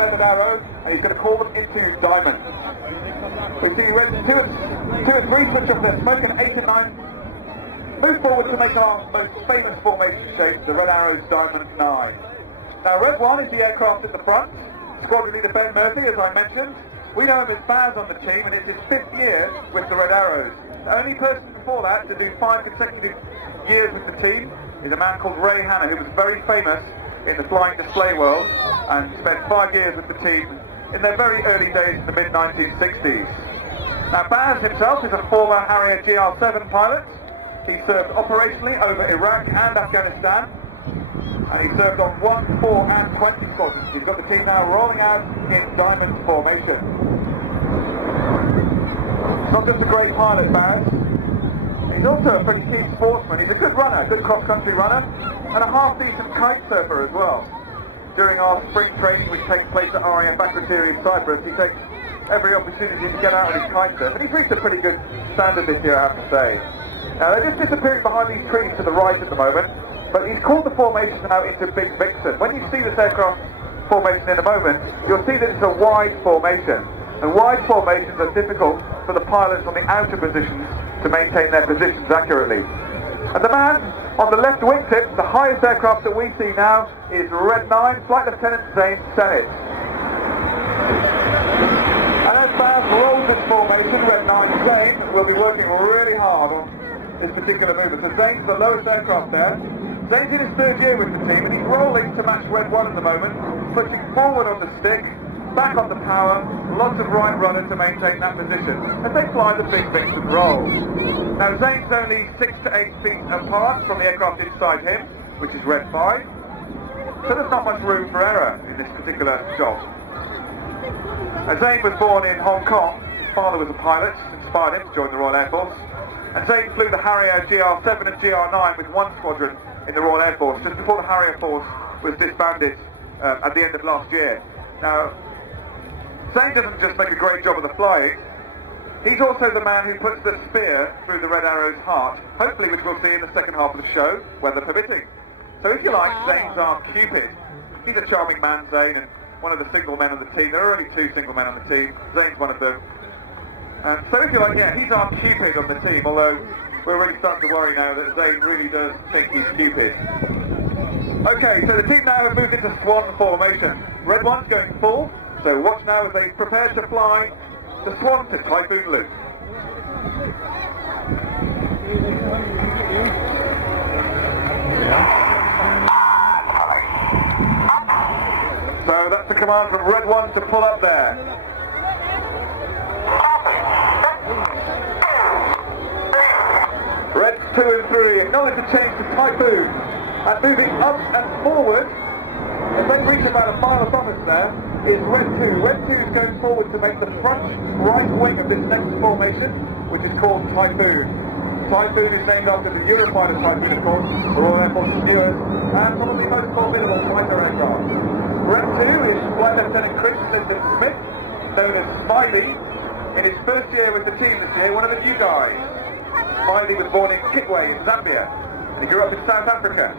feathered arrow, and he's going to call them into diamond. We see red 2 and 3 switch off their smoke, and 8 and 9 move forward to make our most famous formation shape, the red arrows diamond 9. Now red 1 is the aircraft at the front, squadron leader Ben Murphy, as I mentioned. We know him as Baz on the team, and it's his 5th year with the Red Arrows. The only person before that to do 5 consecutive years with the team is a man called Ray Hanna, who was very famous in the flying display world and spent 5 years with the team in their very early days in the mid-1960s. Now Baz himself is a former Harrier GR7 pilot. He served operationally over Iraq and Afghanistan, and he served on 1, 4 and 20 squadrons. He's got the team now rolling out in diamond formation. He's not just a great pilot, Baz. He's also a pretty keen sportsman. He's a good runner, good cross-country runner, and a half-decent kite surfer as well. During our spring training, which takes place at RAF Akrotiri in Cyprus, he takes every opportunity to get out on his kite surf, and he's reached a pretty good standard this year, I have to say. Now, they're just disappearing behind these trees to the right at the moment, but he's called the formation now into Big Vixen. When you see this aircraft formation in a moment, you'll see that it's a wide formation. And wide formations are difficult for the pilots on the outer positions to maintain their positions accurately. And the man on the left wingtip, the highest aircraft that we see now, is Red 9, Flight Lieutenant Zane Sennett. And as Baz rolls this formation, Red 9 Zane will be working really hard on this particular movement. So Zane's the lowest aircraft there. Zane's in his 3rd year with the team, and he's rolling to match Red 1 at the moment, pushing forward on the stick, back on the power, lots of right rudder to maintain that position as they fly the Big Vixen roll. Now Zane's only 6 to 8 feet apart from the aircraft inside him, which is Red 5, so there's not much room for error in this particular job. Now Zane was born in Hong Kong. His father was a pilot, inspired him to join the Royal Air Force, and Zane flew the Harrier GR7 and GR9 with 1 squadron in the Royal Air Force, just before the Harrier Force was disbanded at the end of last year. Now, Zane doesn't just make a great job of the flying, he's also the man who puts the spear through the Red Arrow's heart, hopefully which we'll see in the second half of the show, weather permitting. So if you like, Zane's our Cupid. He's a charming man, Zane, and one of the single men on the team. There are only 2 single men on the team. Zane's one of them. So if you like, yeah, he's our Cupid on the team, although we're really starting to worry now that Zane really does think he's Cupid. Okay, so the team now have moved into Swan formation. Red 1's going full, so watch now as they prepare to fly the Swan to Typhoon Loop. So that's the command from Red 1 to pull up there. Reds 2 and 3 acknowledge the change to Typhoon, and moving up and forward, as they reach about a mile from us there, is Red 2. Red 2 is going forward to make the front right wing of this next formation, which is called Typhoon. Typhoon is named after the Eurofighter Typhoon, of course, the Royal Air Force's newest and probably most formidable fighter aircraft. Red 2 is Flight Lieutenant Chris Lyndon Smith, known as Smiley. In his 1st year with the team this year, one of the new guys. Smiley was born in Kitwe in Zambia, and he grew up in South Africa.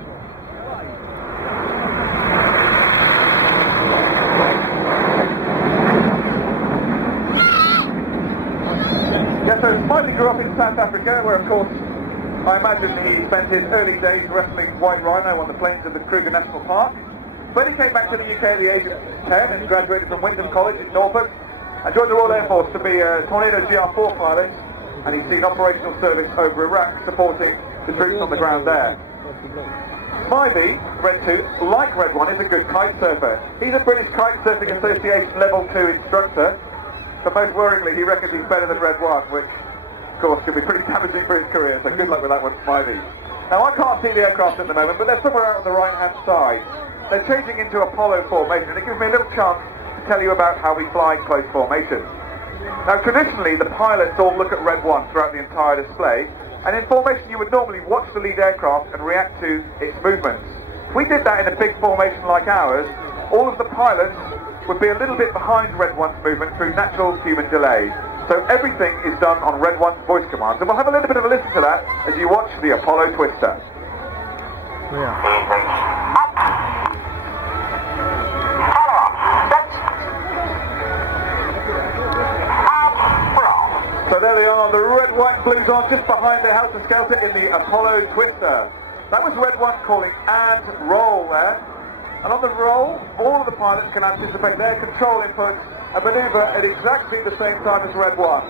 Yeah, so Smiley grew up in South Africa, where of course I imagine he spent his early days wrestling white rhino on the plains of the Kruger National Park. But he came back to the UK at the age of 10 and graduated from Wyndham College in Norfolk and joined the Royal Air Force to be a Tornado GR4 pilot, and he's seen operational service over Iraq supporting the troops on the ground there. Smiley, Red 2, like Red 1, is a good kite surfer. He's a British Kite Surfing Association Level 2 instructor, but most worryingly he reckons he's better than Red 1, which of course could be pretty damaging for his career, so good luck with that one, Smiley. Now I can't see the aircraft at the moment, but they're somewhere out on the right hand side. They're changing into Apollo formation, and it gives me a little chance to tell you about how we fly in close formation. Now traditionally the pilots all look at Red 1 throughout the entire display, and in formation you would normally watch the lead aircraft and react to its movements. If we did that in a big formation like ours, all of the pilots would be a little bit behind Red 1's movement through natural human delay. So everything is done on Red 1's voice commands, and we'll have a little bit of a listen to that as you watch the Apollo Twister. Yeah. they are, the red, white, and blues on just behind the Helter Skelter in the Apollo Twister. That was red one calling and roll there. And on the roll, all of the pilots can anticipate their control inputs and manoeuvre at exactly the same time as red one.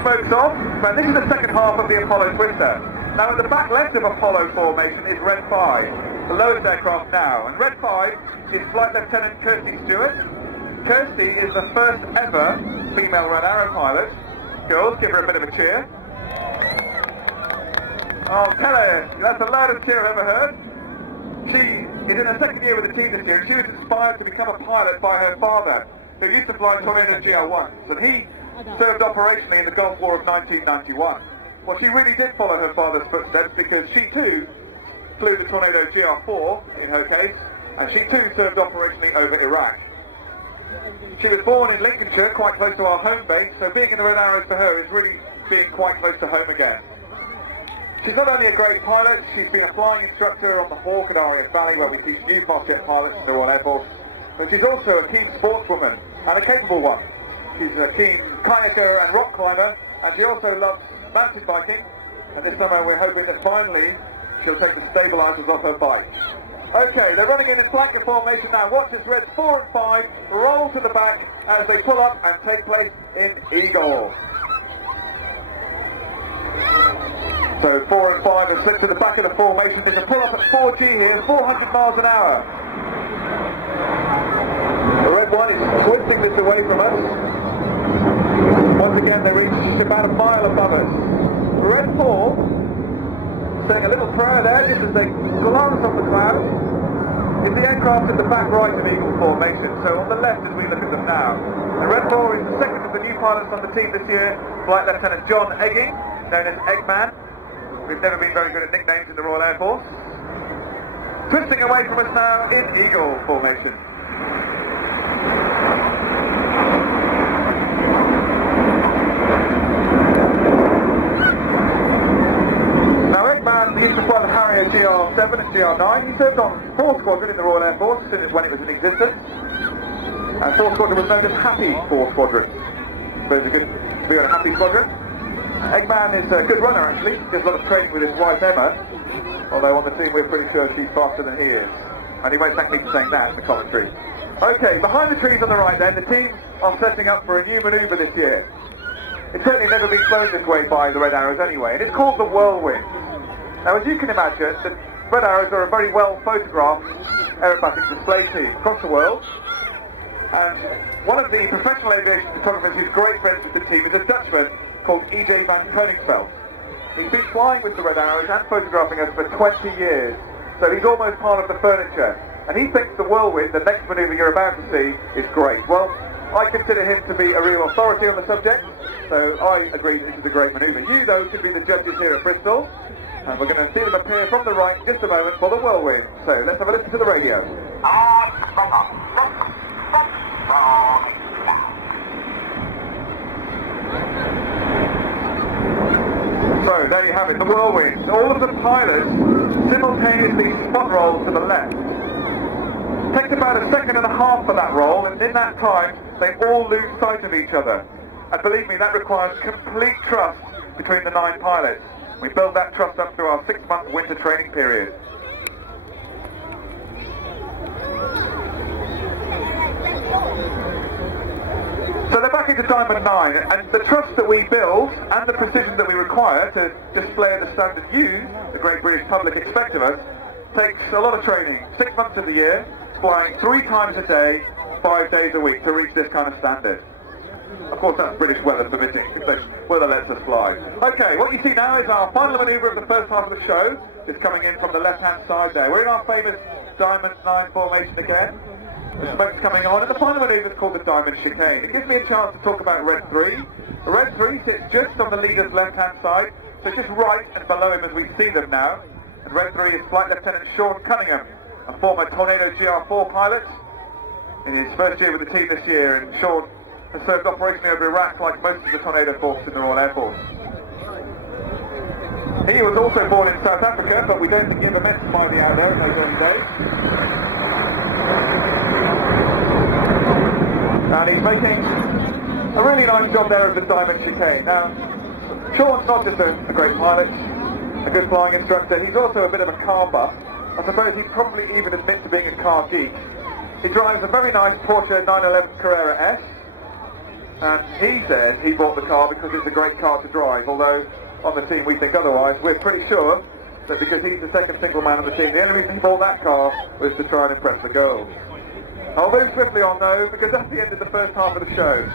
Smokes off, but this is the second half of the Apollo Twister. Now at the back left of Apollo formation is Red 5, the lowest aircraft now, and Red 5 is Flight Lieutenant Kirsty Stewart. Kirsty is the first ever female Red Arrow pilot. Girls, give her a bit of a cheer. Oh, tell her, that's the loudest cheer I've ever heard. She is in her second year with the team this year, and she was inspired to become a pilot by her father, who used to fly Tornado GR1s, and he served operationally in the Gulf War of 1991. Well, she really did follow her father's footsteps because she too flew the Tornado GR4 in her case, and she too served operationally over Iraq. She was born in Lincolnshire, quite close to our home base, so being in the Red Arrows for her is really being quite close to home again. She's not only a great pilot, she's been a flying instructor on the Hawk at RAF Valley, where we teach new fast jet pilots in the Royal Air Force, but she's also a keen sportswoman and a capable one. She's a keen kayaker and rock climber, and she also loves mountain biking, and this summer we're hoping that finally she'll take the stabilisers off her bike. Okay, they're running in flanker formation now. Watch as Reds 4 and 5 roll to the back as they pull up and take place in Eagle. So 4 and 5 have slipped to the back of the formation. There's a pull up at 4G here, 400 miles an hour. The red one is twisting this away from us. Once again, they reach about a mile above us. Red 4, saying a little prayer there, just as they glance off the clouds, is the aircraft at the back right of Eagle formation, so on the left as we look at them now. The Red 4 is the second of the new pilots on the team this year, Flight Lieutenant John Egging, known as Eggman. We've never been very good at nicknames in the Royal Air Force. Twisting away from us now in Eagle formation. He used to fly the Harrier GR7 and GR9. He served on 4 Squadron in the Royal Air Force as soon as when it was in existence. And 4 Squadron was known as Happy 4 Squadron. So it's good to be on a Happy Squadron. Eggman is a good runner actually, does a lot of training with his wife Emma, although on the team we're pretty sure she's faster than he is. And he won't thank me for saying that in the commentary. Okay, behind the trees on the right then, the teams are setting up for a new manoeuvre this year. It's certainly never been flown this way by the Red Arrows anyway, and it's called the Whirlwind. Now, as you can imagine, the Red Arrows are a very well photographed aerobatic display team across the world. And one of the professional aviation photographers who's great friends with the team is a Dutchman called E.J. van Koningsveld. He's been flying with the Red Arrows and photographing us for 20 years, so he's almost part of the furniture. And he thinks the Whirlwind, the next manoeuvre you're about to see, is great. Well, I consider him to be a real authority on the subject, so I agree this is a great manoeuvre. You, though, could be the judges here at Bristol. And we're going to see them appear from the right in just a moment for the Whirlwind. So let's have a listen to the radio. So there you have it, the Whirlwind. All of the pilots simultaneously spot roll to the left. Takes about a second and a half for that roll, and in that time they all lose sight of each other. And believe me, that requires complete trust between the 9 pilots. We build that trust up through our 6-month winter training period. So they're back into Diamond 9, and the trust that we build and the precision that we require to display at the standard you, the great British public, expect of us, takes a lot of training. 6 months of the year, flying 3 times a day, 5 days a week to reach this kind of standard. Of course, that's British weather permitting, so weather lets us fly. Okay, what you see now is our final manoeuvre of the first half of the show. It's coming in from the left-hand side there. We're in our famous Diamond 9 formation again. The smoke's coming on, and the final manoeuvre is called the Diamond Chicane. It gives me a chance to talk about Red 3. Red 3 sits just on the leader's left-hand side, so just right and below him as we see them now. And Red 3 is Flight Lieutenant Sean Cunningham, a former Tornado GR4 pilot in his first year with the team this year, and Sean has served operationally over Iraq like most of the Tornado force in the Royal Air Force. He was also born in South Africa, but we don't think he ever met somebody out there in those early days. And he's making a really nice job there of the diamond chicane. Now, Sean's not just a great pilot, a good flying instructor, he's also a bit of a car buff. I suppose he'd probably even admit to being a car geek. He drives a very nice Porsche 911 Carrera S, and he says he bought the car because it's a great car to drive, although on the team we think otherwise. We're pretty sure that because he's the second single man on the team, the only reason he bought that car was to try and impress the girls. I'll move swiftly on though, because that's the end of the first half of the show.